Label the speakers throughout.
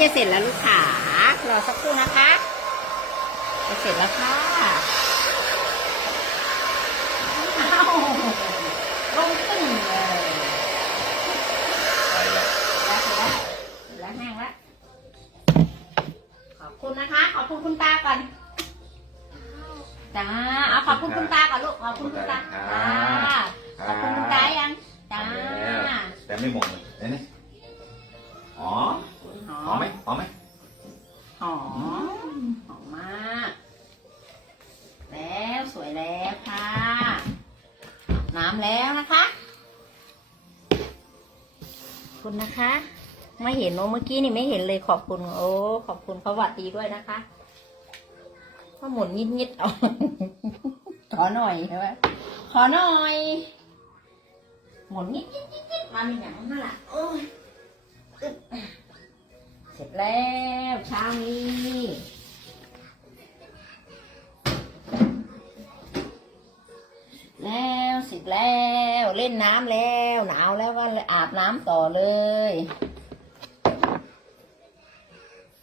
Speaker 1: จะเสร็จแล้วลูกขารอสักครู่นะคะจะเสร็จแล้วค่ะอ้าวลงตึ้งเลย
Speaker 2: ไปแล้ว
Speaker 1: แล้วเสร็จแล้วเสร็จแล้วแห้งแล้วขอบคุณนะคะ ขอบคุณคุณตาก่อนจ้าเอาขอบคุณคุณตาก่อนลูกขอบคุณคุณตาจ้าขอบคุณคุณตายังจ้า
Speaker 2: แล้วแต่ไม่หมดเลยเห็นไค่ะ
Speaker 1: อาบน้ำแล้วนะคะขอบคุณนะคะ ไม่เห็นโอ้เมื่อกี้นี่ไม่เห็นเลยขอบคุณโอ้ขอบคุณเขาหวัดดีด้วยนะคะก็หมุนยิดยิดๆเอาขอหน่อยใช่ไหมขอหน่อยหมุนยิดยิดยิดยิดมาเป็นอย่างนั้นล่ะโอ้ยอึ๊บเสร็จแล้วเช้านี้ แล้วเสร็จแล้ว เล่นน้ำแล้ว หนาวแล้วก็เลยอาบน้ำต่อเลย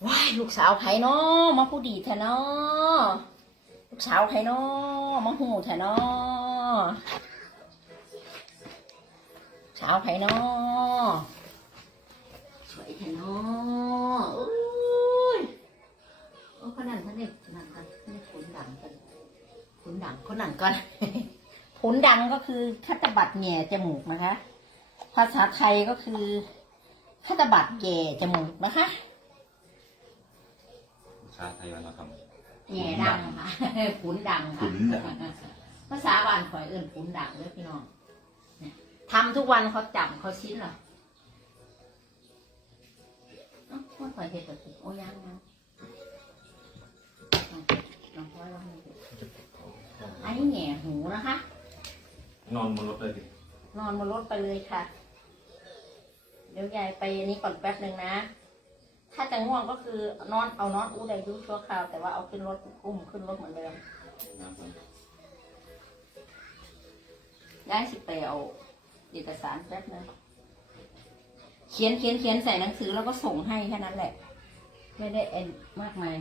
Speaker 1: ว้ายลูกสาวไผเนาะมาผู้ดีแท้เนาะลูกสาวไผเนาะมาหูแท้เนาะสาวไผเนาะสวยแท้เนาะอุ้ยโอ้คนนั้นคนนี้คนนั้นกันคนนี้ขุนดังกันขุนดังคนนั้นก่อน ขุนดังก็คือคัตบัดแหง่จมูกนะคะ ภาษาไทยก็คือคัตบัดแหย่จมูกนะคะ
Speaker 2: ชาไทยวันละค
Speaker 1: แง่ดังค่ะขุนดังำค่ะ
Speaker 2: ขุนดัง
Speaker 1: ภาษาบ้านข่อยเอื่นขุนดังเลยพี่น้องเนี่ยทำทุกวันเขาจำเขาชิ้นเหรอเอ้าว่าข่อยเห็ดแบบนี้โอ้ยังยังเอาน้องพ่อยลองดูอันนี้แง่หูนะคะ
Speaker 2: นอนบนรถเลยดิ
Speaker 1: นอนบนรถไปเลยค่ะ เดี๋ยวยายไปอันนี้ก่อนแป๊บหนึ่งนะ ถ้าจะง่วงก็คือนอนเอานอนอู้ได้อยุชั่วคราวแต่ว่าเอาขึ้นรถอุ้มขึ้นรถเหมือนเดิม
Speaker 2: น้ำมัน
Speaker 1: ย้ายสิไปเอาเอกสารแป๊บนึงเขียนเขียนเขียนใส่หนังสือแล้วก็ส่งให้แค่นั้นแหละ ไม่ได้เอ็นมากมาย